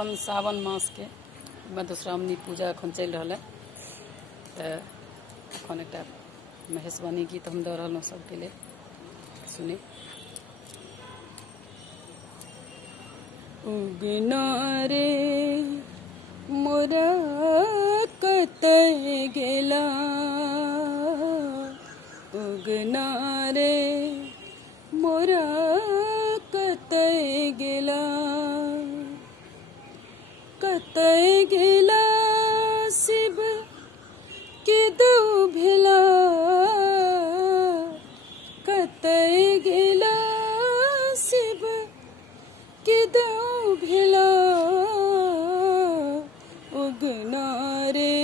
एखन सावन मास के मधुश्रावणी पूजा एखन चलि रहल है। एखन एक महेशवाणी गीत हम दऽ रहलहुँ सबके लिए सुनी। उगना रे मोरा कतय गेला, उगना रे मोरा कतय गेला, कतय गेला शिव किदू भेला, कतय गेला शिव किदू भेला, उगना रे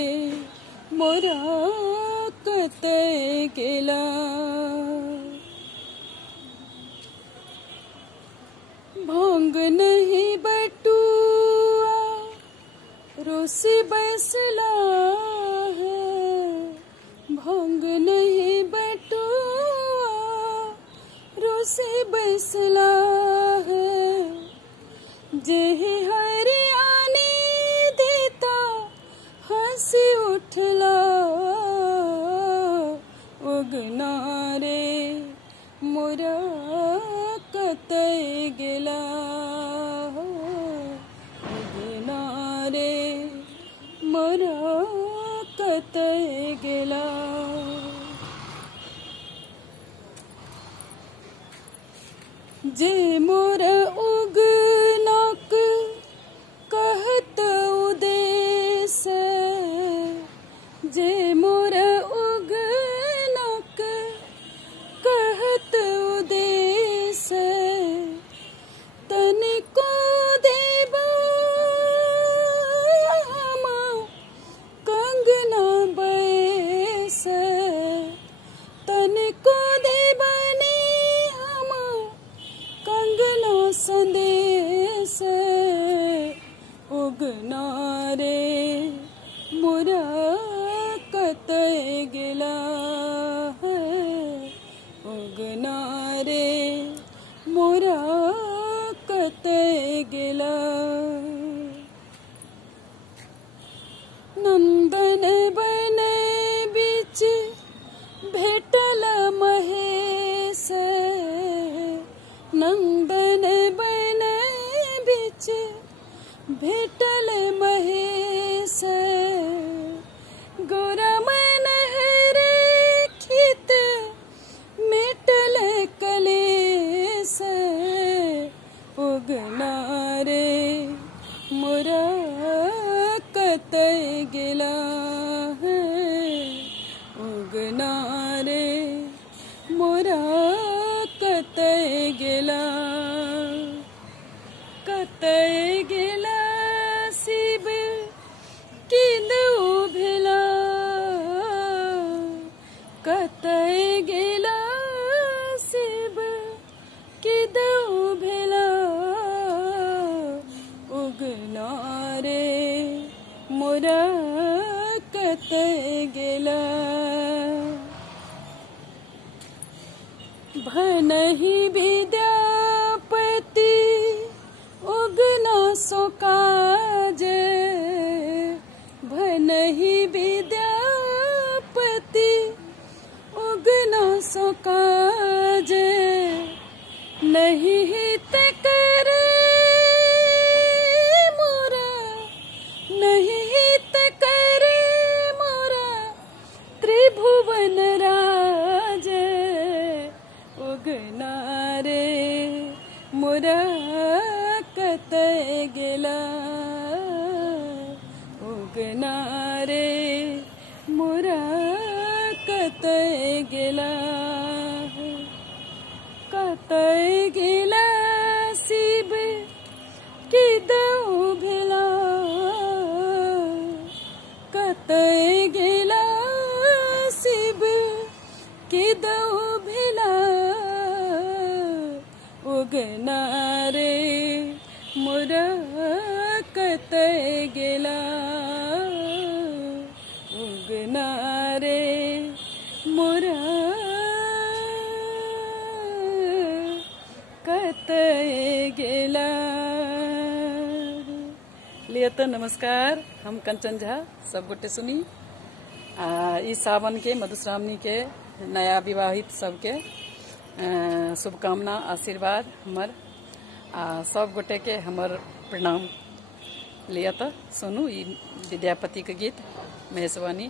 मोरा कतय गेला। भांग नहीं बटुआ रोसी बैसला है, भांग नहीं बटुआ रोसी बैसला है, जे हरियाणी देता हंसी उठला, उगना रे मोरा कतय गेला, उगना रे मोरा कतय गेला। जे मोर उगनक कहत उदेश, जे मोर उगनक कहत उदेश, तनिको देबा हम कंगना बैस, तनिको देबनी हम कंगना संदेश, उगना रे मोरा कतय गेला है, उगना रे मोरा कतय गेला। नंदन बन बीच भेटल महेश, नंदन बन बीच भेटल महेश, गोरा मन हरे खित मेटल कलेश, उगना रे मोरा कतय गेला है, उगना रे मोरा कतय गेला, कतय गेला शिव किदू भेला, कतय गेला शिव किदू भेला, उगना रे मोरा कतय गेला। भनहि विद्यापति उगना सो काज, भनहि विद्यापति उगना सो काज, नहीं हित करे मोरा, नहीं हित करे मोरा त्रिभुवन राज, उगना रे मोरा कतय गेला, उगना रे मोरा कतय गेला, कतय गेला शिव किदू भेला, कतय गेला शिव किदू भेला, उगना रे मोरा कतय गेला, उगना रे मोरा कतय गेला। लिए तो नमस्कार, हम कंचन झा सब गोटे सुनी। ई सावन के मधुश्रावणी के नया विवाहित सबके शुभकामना आशीर्वाद हमर सब गोटे के हमर प्रणाम। लिए तो सुनू ई विद्यापति के गीत महेशवानी।